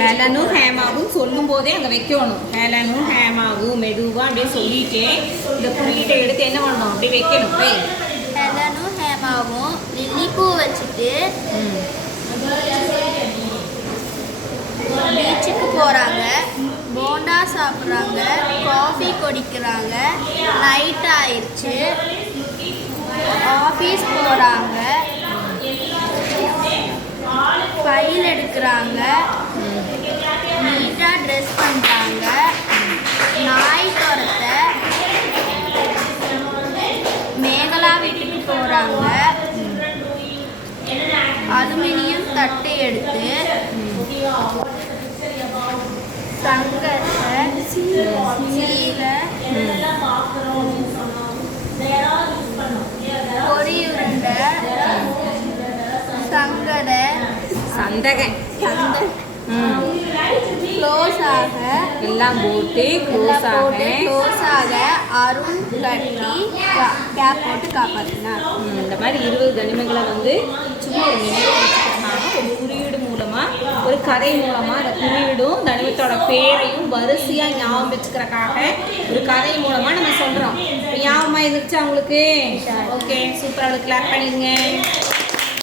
ஹெலனும் ஹேமாவும் சொல்லும் போதே அங்கே வைக்கணும். ஹெலனும் ஹேமாவும் மெதுவாக அப்படியே சொல்லிட்டே இந்த குறியீட்டை எடுத்து என்ன பண்ணணும், அப்படியே வைக்கணும். ஹெலனும் ஹேமாவும் லில்லி பூ வச்சுட்டு பீச்சுக்கு போகிறாங்க, போண்டா சாப்பிட்றாங்க, காஃபி குடிக்கிறாங்க. நைட் ஆயிடுச்சு. ஆஃபீஸ் போகிறாங்க, ஃபைல் எடுக்கிறாங்க, நீட்டாக ட்ரெஸ் பண்ணுறாங்க. நாய் துரத்த மேகலா வீட்டுக்கு போகிறாங்க. அலுமினியம் தட்டை எடுத்து சங்கத்தை சீலை பொரியுருண்டை சந்தகை க்ளோஸ் ஆக எல்லாம் போட்டு க்ளோஸ் ஆக அருண் கட்டி கேப் போட்டு காப்பாற்றினார். இந்த மாதிரி 20 கனிமங்களை வந்து சும்மா ஒரு நினைவு வச்சுக்கிறதுனால ஒரு குறியீடு மூலமாக, ஒரு கதை மூலமாக அந்த குறியீடும் கனிமத்தோட பேரையும் வரிசையாக ஞாபகம் வச்சுக்கிறக்காக ஒரு கதை மூலமாக நம்ம சொல்கிறோம். இப்போ ஞாபகமாக இருந்துச்சு அவங்களுக்கு? ஓகே, சூப்பராக கிளாப் பண்ணிடுங்க.